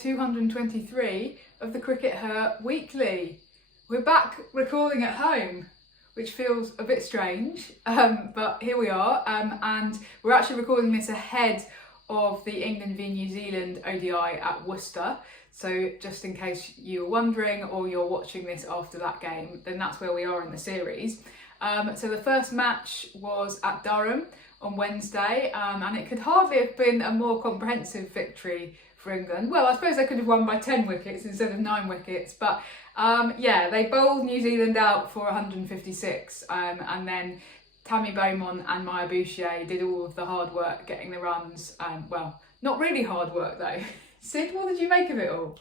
223 of the CRICKETher Weekly. We're back recording at home, which feels a bit strange, but here we are, and we're actually recording this ahead of the England v New Zealand ODI at Worcester. So just in case you were wondering, or you're watching this after that game, then that's where we are in the series. So the first match was at Durham on Wednesday, and it could hardly have been a more comprehensive victory for England. Well, I suppose they could have won by 10 wickets instead of 9 wickets, but yeah, they bowled New Zealand out for 156, and then Tammy, Beaumont and Maya Bouchier did all of the hard work getting the runs. Well, not really hard work though. Sid, what did you make of it all?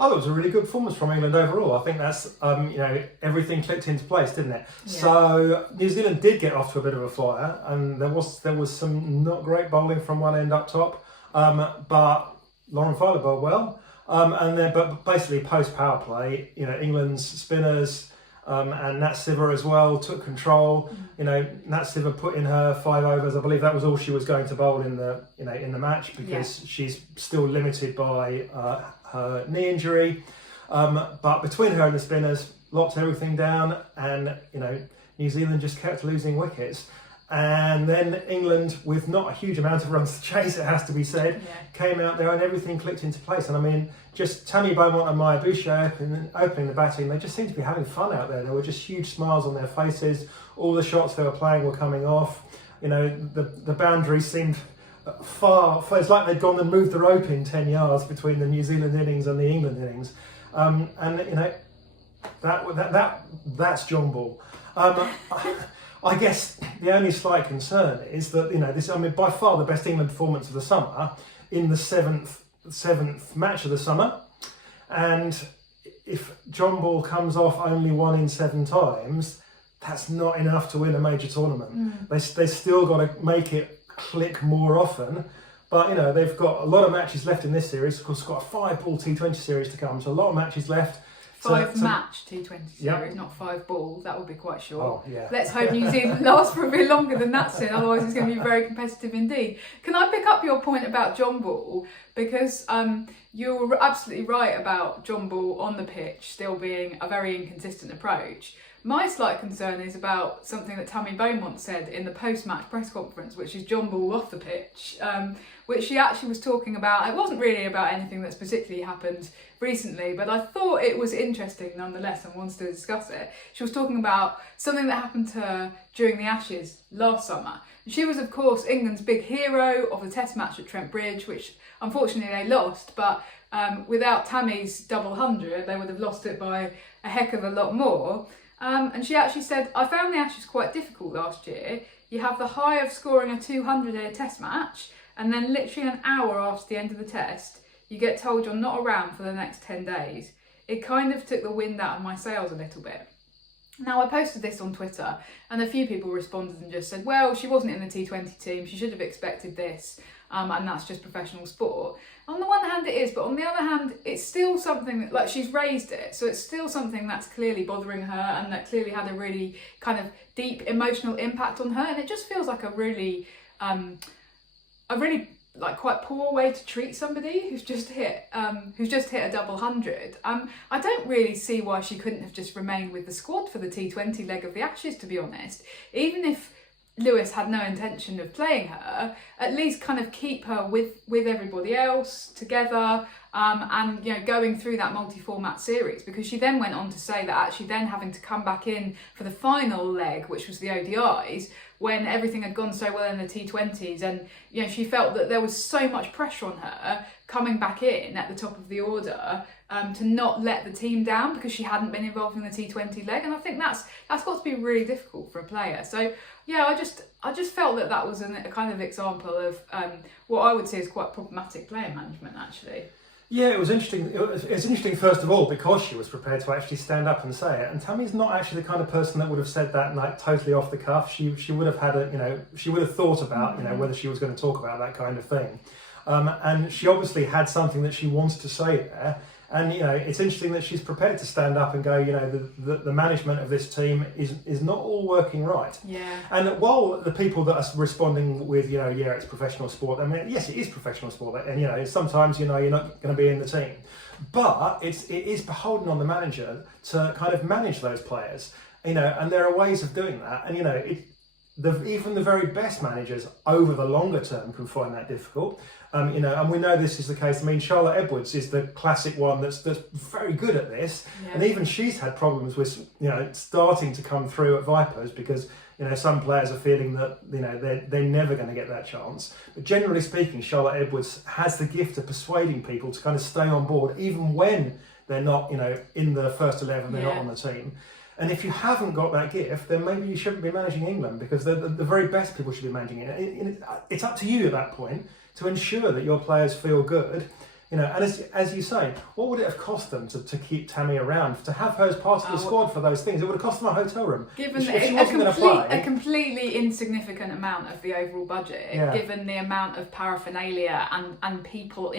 Oh, it was a really good performance from England overall. I think that's, you know, everything clicked into place, didn't it? Yeah. So New Zealand did get off to a bit of a flyer, and there was some not great bowling from one end up top, but Lauren Filer bowled well. But basically post power play, you know, England's spinners and Nat Siver as well took control. You know, Nat Siver put in her 5 overs. I believe that was all she was going to bowl in the match, because she's still limited by her knee injury. But between her and the spinners, locked everything down, and you know, New Zealand just kept losing wickets. And then England, with not a huge amount of runs to chase, it has to be said, came out there and everything clicked into place. And I mean, just Tammy, Beaumont and Maya Bouchier opening the batting, they just seemed to be having fun out there. There were just huge smiles on their faces. All the shots they were playing were coming off. You know, the boundaries seemed far. It's like they'd gone and moved the rope in 10 yards between the New Zealand innings and the England innings. And you know, that's Jon-Ball. I guess the only slight concern is that, you know, this, I mean, by far the best England performance of the summer in the seventh match of the summer. And if Jon-Ball comes off only 1 in 7 times, that's not enough to win a major tournament. They still got to make it click more often. But, you know, they've got a lot of matches left in this series. Of course, it's got a 5-ball T20 series to come, so a lot of matches left. 5-match T20 series, not 5 ball. That would be quite short. Oh, yeah. Let's hope New Zealand lasts for a bit longer than that, Sid, otherwise it's going to be very competitive indeed. Can I pick up your point about Jon-Ball? Because you're absolutely right about Jon-Ball on the pitch still being a very inconsistent approach. My slight concern is about something that Tammy Beaumont said in the post-match press conference, which is Jon-Ball off the pitch, which she actually was talking about. It wasn't really about anything that's particularly happened recently, but I thought it was interesting nonetheless and wanted to discuss it. She was talking about something that happened to her during the Ashes last summer. She was, of course, England's big hero of the Test match at Trent Bridge, which unfortunately they lost, but without Tammy's double 100, they would have lost it by a heck of a lot more. And she actually said, I found the Ashes quite difficult last year. You have the high of scoring a 200 in a Test match, and then literally an hour after the end of the Test, you get told you're not around for the next 10 days. It kind of took the wind out of my sails a little bit. Now, I posted this on Twitter, and a few people responded and just said, well, she wasn't in the T20 team, she should have expected this, and that's just professional sport. On the one hand it is, but on the other hand, it's still something that, like, she's raised it, so it's still something that's clearly bothering her and that clearly had a really kind of deep emotional impact on her, and it just feels like a really like quite poor way to treat somebody who's just hit a double 100. I don't really see why she couldn't have just remained with the squad for the T20 leg of the Ashes, to be honest. Even if Lewis had no intention of playing her, at least kind of keep her with everybody else together, and, you know, going through that multi-format series, because she then went on to say that actually then having to come back in for the final leg, which was the ODIs, when everything had gone so well in the T20s, and, you know, she felt that there was so much pressure on her coming back in at the top of the order, to not let the team down because she hadn't been involved in the T20 leg, and I think that's got to be really difficult for a player. So yeah, I just felt that was a kind of example of what I would say is quite problematic player management, actually. Yeah, it was interesting. It was interesting, first of all, because she was prepared to actually stand up and say it. And Tammy's not actually the kind of person that would have said that, like, totally off the cuff. She would have had she would have thought about, you know, whether she was going to talk about that kind of thing. And she obviously had something that she wanted to say there. And it's interesting that she's prepared to stand up and go, the management of this team is not all working right. Yeah. And while the people that are responding with, it's professional sport, I mean, yes, it is professional sport, and sometimes you're not going to be in the team, but it is beholden on the manager to kind of manage those players, and there are ways of doing that, and even the very best managers over the longer term can find that difficult. And we know this is the case. I mean, Charlotte Edwards is the classic one that's very good at this, and even she's had problems with starting to come through at Vipers because some players are feeling that they're never going to get that chance. But generally speaking, Charlotte Edwards has the gift of persuading people to kind of stay on board even when they're not in the first 11, they're not on the team. And if you haven't got that gift, then maybe you shouldn't be managing England, because the very best people should be managing it. It's up to you at that point to ensure that your players feel good. And as you say, what would it have cost them to keep Tammy around, to have her as part of the squad for those things? It would have cost them a hotel room. Given a completely insignificant amount of the overall budget, given the amount of paraphernalia and people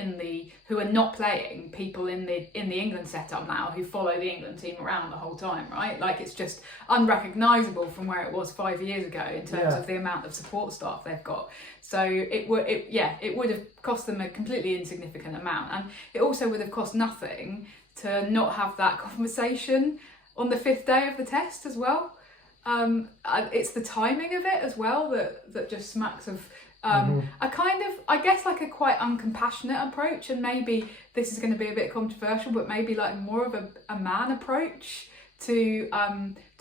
who are not playing, people in the England setup now who follow the England team around the whole time, right? Like, it's just unrecognisable from where it was 5 years ago in terms of the amount of support staff they've got. So it would have cost them a completely insignificant amount, and it also would have cost nothing to not have that conversation on the 5th day of the test as well. It's the timing of it as well that just smacks of a kind of, I guess, like a quite uncompassionate approach, and maybe this is going to be a bit controversial, but maybe like more of a man approach to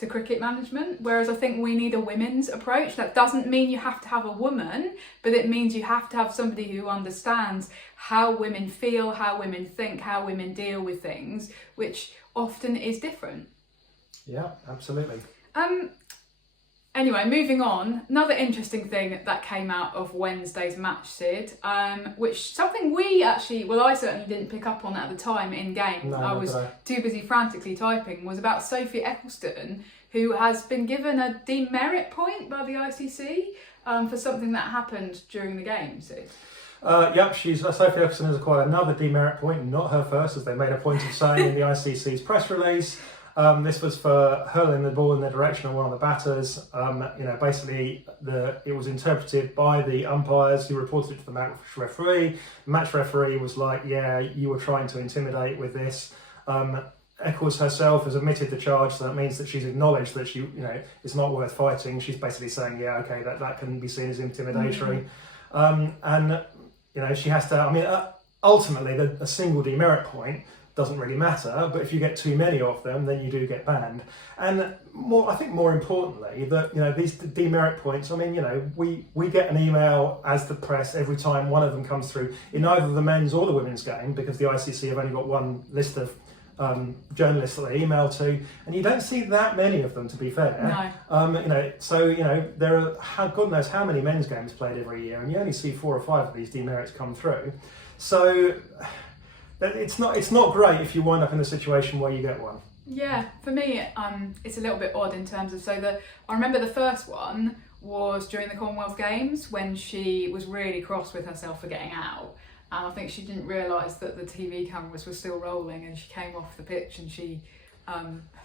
cricket management, whereas I think we need a women's approach. That doesn't mean you have to have a woman, but it means you have to have somebody who understands how women feel, how women think, how women deal with things, which often is different. Yeah, absolutely. Anyway, moving on, another interesting thing that came out of Wednesday's match, Sid, which something I certainly didn't pick up on at the time in game. No, I was too busy frantically typing, was about Sophie Ecclestone, who has been given a demerit point by the ICC for something that happened during the game, Sid. Sophie Ecclestone has acquired another demerit point, not her first, as they made a point of saying in the ICC's press release. This was for hurling the ball in the direction of one of the batters. Basically, it was interpreted by the umpires who reported it to the match referee. The match referee was like, yeah, you were trying to intimidate with this. Eccles herself has admitted the charge, so that means that she's acknowledged that it's not worth fighting. She's basically saying, yeah, okay, that can be seen as intimidatory. She has to, ultimately, a single demerit point doesn't really matter, but if you get too many of them, then you do get banned. And more importantly, that these demerit points. I mean, we get an email as the press every time one of them comes through in either the men's or the women's game, because the ICC have only got one list of journalists that they email to, and you don't see that many of them, to be fair. No. There are God knows how many men's games played every year, and you only see 4 or 5 of these demerits come through. So it's not great if you wind up in a situation where you get one. Yeah, for me, it's a little bit odd in terms of, I remember the first one was during the Commonwealth Games when she was really cross with herself for getting out, and I think she didn't realise that the TV cameras were still rolling, and she came off the pitch and she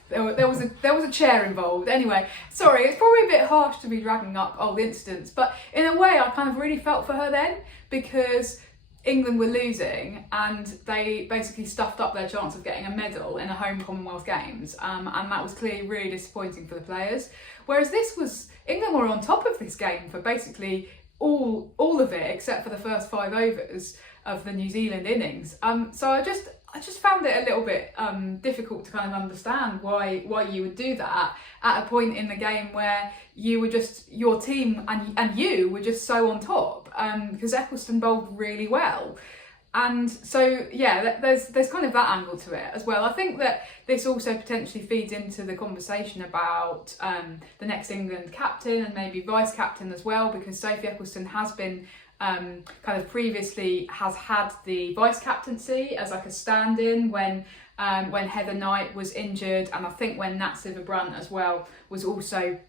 there was a chair involved. Anyway, sorry, it's probably a bit harsh to be dragging up old incidents, but in a way I kind of really felt for her then, because England were losing and they basically stuffed up their chance of getting a medal in a home Commonwealth Games, and that was clearly really disappointing for the players. Whereas England were on top of this game for basically all of it except for the first 5 overs of the New Zealand innings. So I just found it a little bit difficult to kind of understand why you would do that at a point in the game where you were just, your team and you were just so on top, because Ecclestone bowled really well. And so, yeah, there's kind of that angle to it as well. I think that this also potentially feeds into the conversation about the next England captain and maybe vice captain as well, because Sophie Ecclestone has been kind of previously has had the vice captaincy as like a stand-in when Heather Knight was injured, and I think when Nat Siva-Brunt as well was also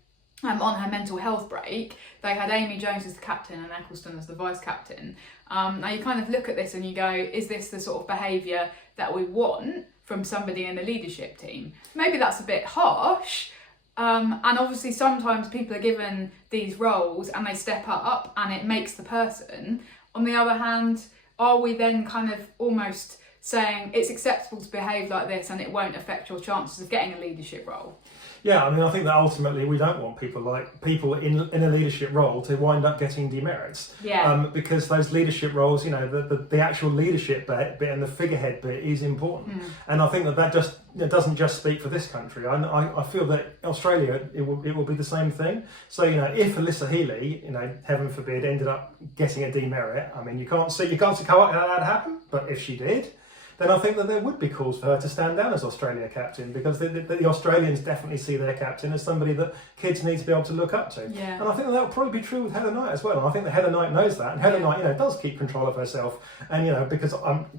on her mental health break. They had Amy Jones as the captain and Ecclestone as the vice captain. Now you kind of look at this and you go, is this the sort of behaviour that we want from somebody in the leadership team? Maybe that's a bit harsh. And obviously sometimes people are given these roles and they step up and it makes the person. On the other hand, are we then kind of almost saying it's acceptable to behave like this and it won't affect your chances of getting a leadership role? Yeah, I mean, I think that ultimately we don't want people in a leadership role to wind up getting demerits. Yeah. Because those leadership roles, you know, the actual leadership bit and the figurehead bit is important. And I think that just doesn't just speak for this country. I feel that Australia, it will be the same thing. So, you know, if Alyssa Healy, you know, heaven forbid, ended up getting a demerit, I mean, you can't see how that happened, but if she did, then I think that there would be calls for her to stand down as Australia captain, because the Australians definitely see their captain as somebody that kids need to be able to look up to. Yeah. And I think that would probably be true with Heather Knight as well. And I think that Heather Knight knows that, and Heather Knight, you know, does keep control of herself. And you know, because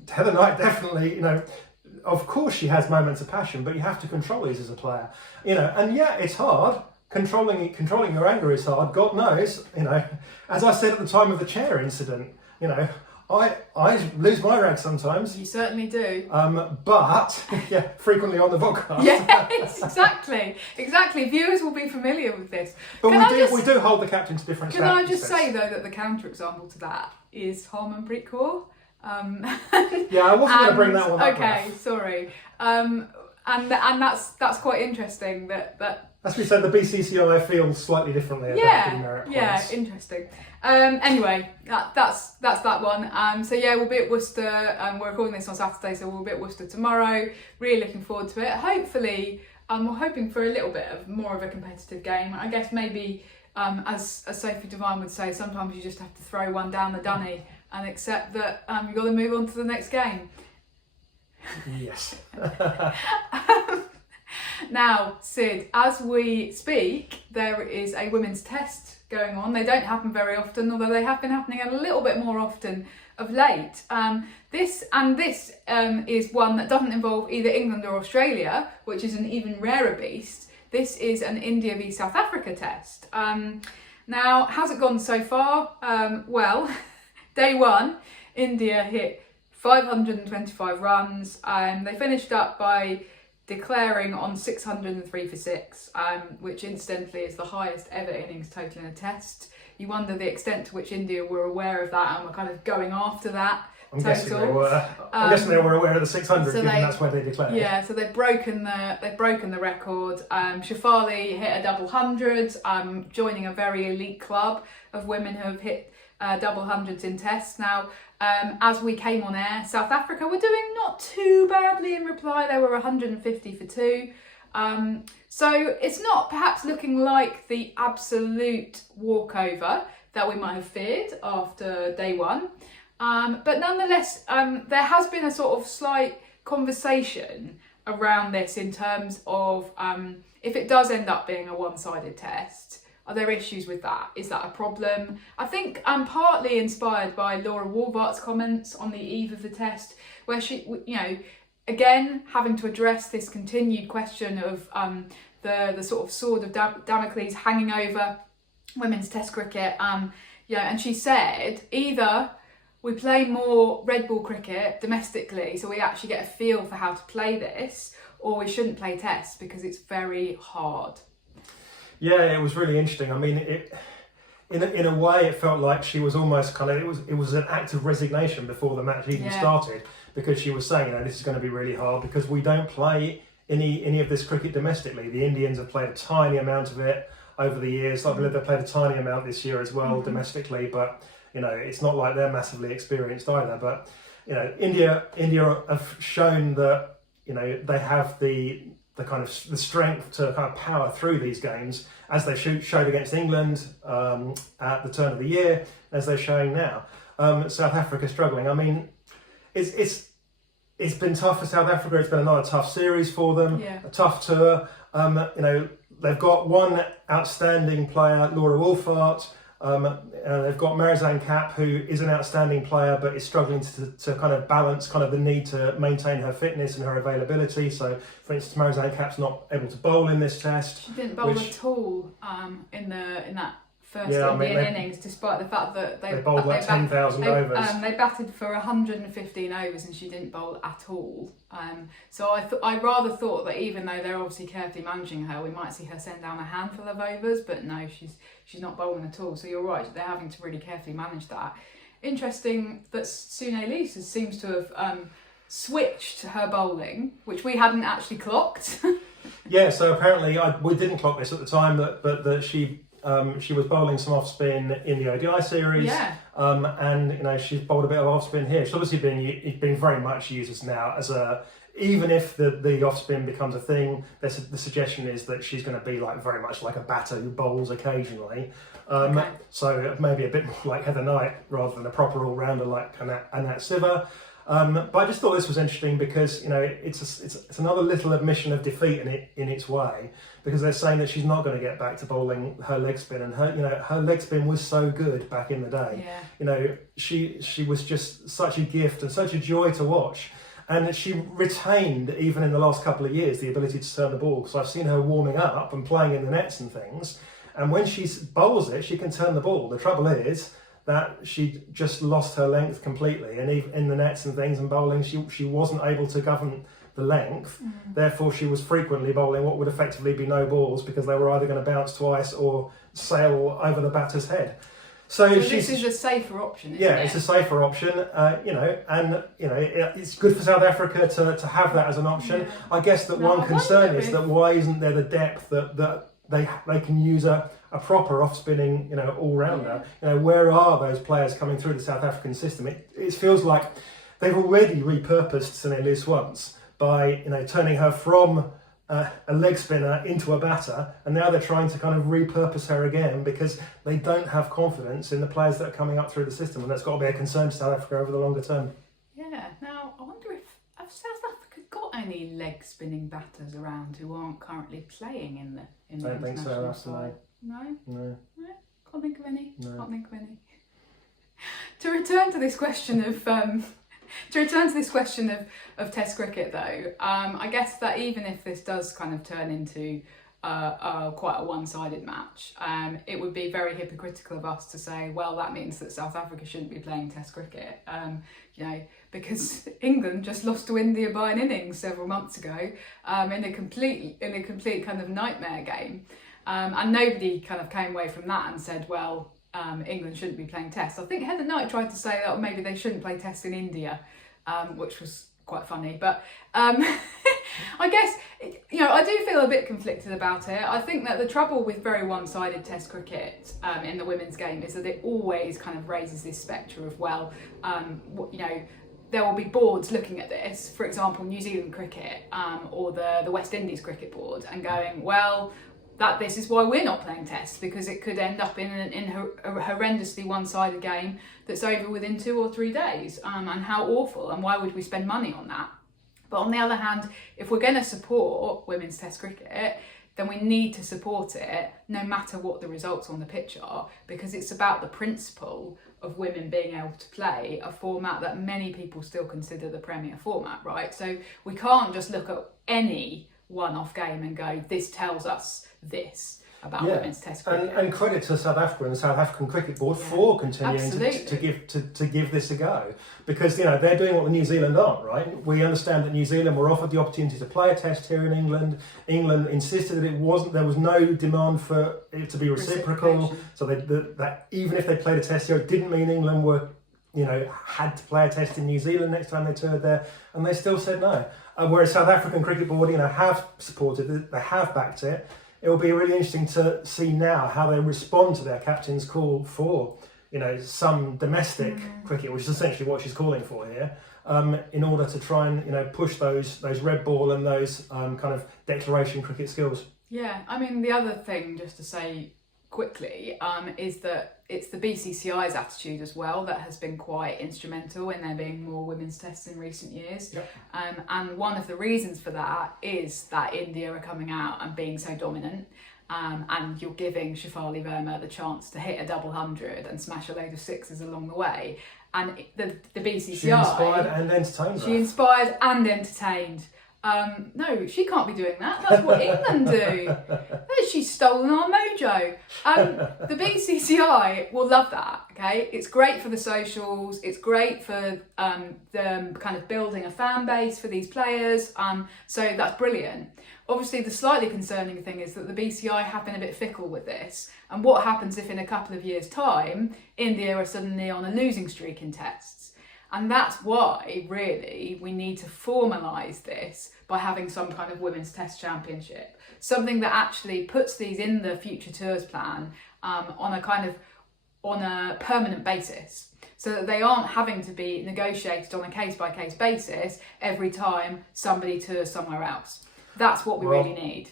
Heather Knight definitely, you know, of course she has moments of passion, but you have to control these as a player, you know. And yeah, it's hard. Controlling your anger is hard. God knows, you know. As I said at the time of the chair incident, you know, I lose my rag sometimes. You certainly do. But yeah, frequently on the podcast. Yes, exactly. Viewers will be familiar with this. But we do hold the captain to different standards. Can I just aspects. say though that the counterexample to that is Harmanpreet Kaur. Yeah, I wasn't going to bring that one up. Okay, sorry. And that's quite interesting that. As we said, the BCCI feels slightly differently about demerit points. Yeah, interesting. Anyway, that's that one. So yeah, we'll be at Worcester. We're recording this on Saturday, so we'll be at Worcester tomorrow. Really looking forward to it. Hopefully, we're hoping for a little bit of more of a competitive game. I guess maybe, as Sophie Devine would say, sometimes you just have to throw one down the dunny and accept that you've got to move on to the next game. Yes. Now, Sid, as we speak, there is a women's test going on. They don't happen very often, although they have been happening a little bit more often of late. This is one that doesn't involve either England or Australia, which is an even rarer beast. This is an India v South Africa test. Now, how's it gone so far? Well, day one, India hit 525 runs. They finished up by declaring on 603 for 6, which incidentally is the highest ever innings total in a test. You wonder the extent to which India were aware of that and were kind of going after that I'm total. guessing they were. I'm guessing they were aware of the 600, so given that's where they declared. Yeah, so they've broken the record. Shafali hit a double hundred, joining a very elite club of women who have hit double hundreds in tests. Now, as we came on air, South Africa were doing not too badly in reply. They were 150 for 2. So it's not perhaps looking like the absolute walkover that we might have feared after day one. But nonetheless, there has been a sort of slight conversation around this in terms of if it does end up being a one-sided test, are there issues with that? Is that a problem? I think I'm partly inspired by Laura Wolvart's comments on the eve of the test, where she, you know, again, having to address this continued question of the sort of sword of Damocles hanging over women's test cricket. And she said, either we play more red ball cricket domestically, so we actually get a feel for how to play this, or we shouldn't play tests because it's very hard. Yeah, it was really interesting. I mean, in a way, it felt like she was almost kind of, it was an act of resignation before the match even started, because she was saying, you know, this is going to be really hard because we don't play any of this cricket domestically. The Indians have played a tiny amount of it over the years. I believe they played a tiny amount this year as well domestically, but you know, it's not like they're massively experienced either. But you know, India have shown that, you know, they have the kind of the strength to kind of power through these games, as they showed against England at the turn of the year, as they're showing now. South Africa struggling. I mean, it's been tough for South Africa. It's been another tough series for them, a tough tour. You know, they've got one outstanding player, Laura Wolfart. They've got Marizanne Kapp, who is an outstanding player but is struggling to kind of balance kind of the need to maintain her fitness and her availability. So, for instance, Marizanne Kapp's not able to bowl in this test. She didn't bowl at all in that first Indian innings, despite the fact that they bowled like 10,000 overs. They batted for 115 overs and she didn't bowl at all. So I rather thought that even though they're obviously carefully managing her, we might see her send down a handful of overs, but no, she's not bowling at all. So you're right, they're having to really carefully manage that. Interesting that Sune Lee seems to have switched her bowling, which we hadn't actually clocked. Yeah, so apparently we didn't clock this at the time, but that she was bowling some off spin in the ODI series. Yeah. And she's bowled a bit of off spin here. She's obviously being very much used now as a. Even if the off spin becomes a thing, the suggestion is that she's going to be like very much like a batter who bowls occasionally. So maybe a bit more like Heather Knight rather than a proper all rounder like Anat Siva. But I just thought this was interesting because it's another little admission of defeat in its way, because they're saying that she's not going to get back to bowling her leg spin, and her leg spin was so good back in the day. Yeah. She was just such a gift and such a joy to watch, and she retained even in the last couple of years the ability to turn the ball. So I've seen her warming up and playing in the nets and things, and when she bowls it, she can turn the ball. The trouble is that she just lost her length completely, and even in the nets and things and bowling, she wasn't able to govern the length. Therefore, she was frequently bowling what would effectively be no balls, because they were either going to bounce twice or sail over the batter's head. So this is a safer option, isn't it? It's a safer option, it's good for South Africa to have that as an option. Yeah. I guess that one concern is that why isn't there the depth that they can use a proper off-spinning, all-rounder. Where are those players coming through the South African system? It feels like they've already repurposed Sune Lee once by, turning her from a leg spinner into a batter, and now they're trying to kind of repurpose her again because they don't have confidence in the players that are coming up through the system, and that's got to be a concern to South Africa over the longer term. Yeah. Now, I wonder if South Africa got any leg spinning batters around who aren't currently playing in the international side. No. Can't think of any. To return to this question of Test cricket, though, I guess that even if this does kind of turn into quite a one-sided match, it would be very hypocritical of us to say, well, that means that South Africa shouldn't be playing Test cricket, because England just lost to India by an innings several months ago, in a complete kind of nightmare game. And nobody kind of came away from that and said, well, England shouldn't be playing Tests. I think Heather Knight tried to say that maybe they shouldn't play Tests in India, which was quite funny. But I guess, I do feel a bit conflicted about it. I think that the trouble with very one-sided Test cricket in the women's game is that it always kind of raises this spectre of, well, there will be boards looking at this, for example, New Zealand cricket or the West Indies cricket board, and going, well, this is why we're not playing Tests, because it could end up in a horrendously one-sided game that's over within 2 or 3 days, and how awful, and why would we spend money on that? But on the other hand, if we're going to support women's Test cricket, then we need to support it no matter what the results on the pitch are, because it's about the principle of women being able to play a format that many people still consider the premier format, right? So we can't just look at any one-off game and go, this tells us this about women's Test cricket. And credit to South Africa and the South African Cricket Board for continuing to give this a go, because they're doing what the New Zealand aren't, right? We understand that New Zealand were offered the opportunity to play a Test here in England. England insisted that there was no demand for it to be reciprocal, so that even if they played a Test here, it didn't mean England were had to play a Test in New Zealand next time they toured there, and they still said no. Whereas South African Cricket Board, have supported it, they have backed it. It will be really interesting to see now how they respond to their captain's call for, some domestic cricket, which is essentially what she's calling for here, in order to try and, push those red ball and those kind of declaration cricket skills. Yeah, I mean, the other thing, just to say quickly, is that it's the BCCI's attitude as well that has been quite instrumental in there being more women's Tests in recent years. Yep. And one of the reasons for that is that India are coming out and being so dominant, and you're giving Shafali Verma the chance to hit a double hundred and smash a load of sixes along the way. And the BCCI... She inspired and entertained. She inspired and entertained. No, she can't be doing that. That's what England do. She's stolen our mojo. The BCCI will love that, okay? It's great for the socials. It's great for them kind of building a fan base for these players. So that's brilliant. Obviously, the slightly concerning thing is that the BCI have been a bit fickle with this. And what happens if in a couple of years' time, India are suddenly on a losing streak in tests? And that's why, really, we need to formalise this by having some kind of women's test championship. Something that actually puts these in the future tours plan on a permanent basis. So that they aren't having to be negotiated on a case-by-case basis every time somebody tours somewhere else. That's what we really need.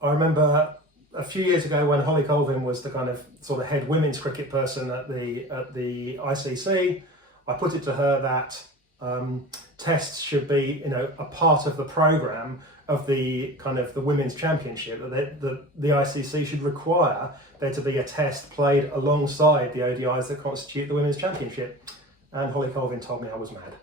I remember a few years ago when Holly Colvin was the kind of sort of head women's cricket person at the ICC, I put it to her that tests should be, a part of the programme of the kind of the women's championship. That the ICC should require there to be a test played alongside the ODIs that constitute the women's championship. And Holly Colvin told me I was mad.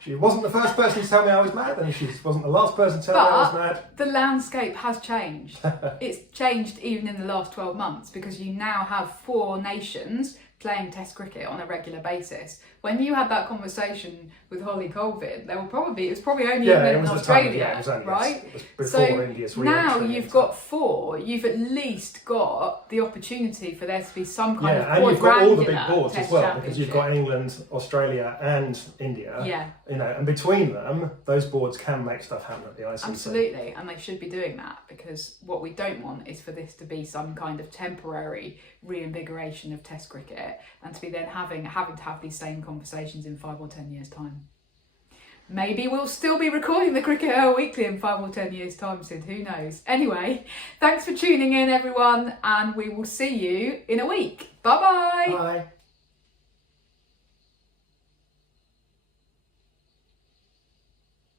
She wasn't the first person to tell me I was mad, and she wasn't the last person to tell me I was mad. The landscape has changed. It's changed even in the last 12 months because you now have 4 nations playing Test cricket on a regular basis. When you had that conversation with Holly Colvin, it was probably only in Australia, right? It was before India's now you've got 4. You've at least got the opportunity for there to be some kind of and you've got all the big quadrangular boards as Test well, because you've got championship. England, Australia, and India. Yeah. And between them, those boards can make stuff happen at the ICC. Absolutely, and they should be doing that, because what we don't want is for this to be some kind of temporary reinvigoration of Test cricket, and to be then having to have these same conversations in 5 or 10 years' time. Maybe we'll still be recording the CRICKETher Weekly in 5 or 10 years' time, Sid, who knows? Anyway, thanks for tuning in, everyone, and we will see you in a week. Bye-bye. Bye.